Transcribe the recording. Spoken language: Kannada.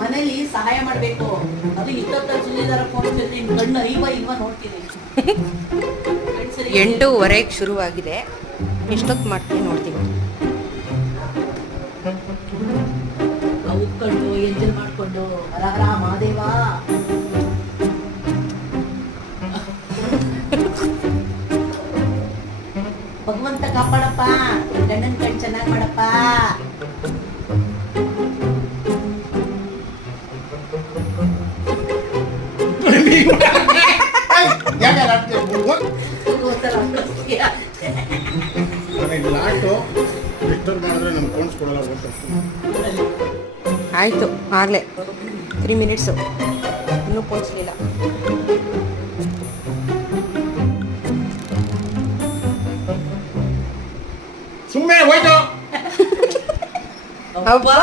ಮನೇಲಿ ಸಹಾಯ ಮಾಡ್ಬೇಕು. ಅದು ಇಷ್ಟೊತ್ತ ಸುಲಿದಾರ ಫೋನ್ ನಿನ್ ಕಣ್ಣು ಇವ ನೋಡ್ತೀನಿ. 8:15 ಶುರುವಾಗಿದೆ. ಎಷ್ಟೊತ್ತು ಮಾಡ್ತೀನಿ ನೋಡ್ತೀವಿ. ಉತ್ಕೊಂಡು ಎಂಜಲ್ ಮಾಡ್ಕೊಂಡು ಹರ ಮಹಾದೇವ. ಭಗವಂತ ಕಾಪಾಡಪ್ಪ, ಗಂಡನ ಕಣ್ ಚೆನ್ನಾಗಿ ಮಾಡಪ್ಪ. ಆಯಿತು ಆಗಲೇ 3 ಮಿನಿಟ್ಸು ಇನ್ನೂ ಪೋಣಿಸ್ಲಿಲ್ಲ. ಸುಮ್ಮನೆ ಹೋಯ್ತು. ಅಬ್ಬಾ